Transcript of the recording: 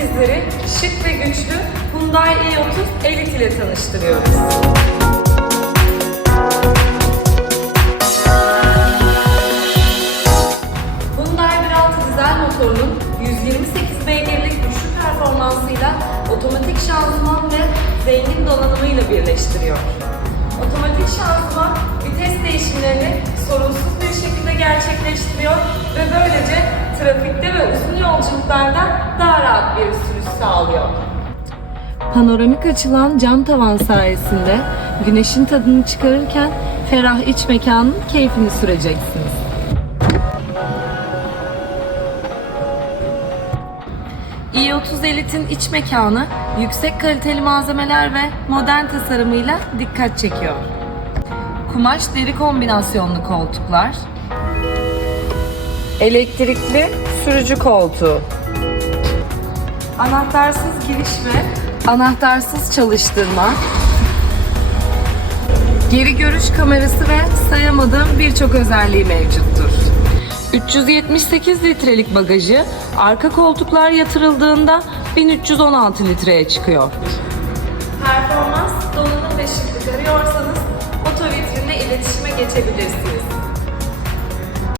sizleri şık ve güçlü Hyundai i30 Elite ile tanıştırıyoruz. Hyundai 1.6 dizel motorunun 128 beygirlik güçlü performansıyla otomatik şanzıman ve zengin donanımıyla birleştiriyor. Otomatik şanzıman vites değişimlerini sorunsuz bir şekilde gerçekleştiriyor ve böyle trafikte ve uzun yolculuklarda daha rahat bir sürüş sağlıyor. Panoramik açılan cam tavan sayesinde güneşin tadını çıkarırken ferah iç mekanın keyfini süreceksiniz. i30 Elite'in iç mekanı yüksek kaliteli malzemeler ve modern tasarımıyla dikkat çekiyor. Kumaş deri kombinasyonlu koltuklar, elektrikli sürücü koltuğu, anahtarsız giriş ve anahtarsız çalıştırma, geri görüş kamerası ve sayamadığım birçok özelliği mevcuttur. 378 litrelik bagajı arka koltuklar yatırıldığında 1316 litreye çıkıyor. Performans, donanım ve şıklık arıyorsanız oto vitrinle iletişime geçebilirsiniz.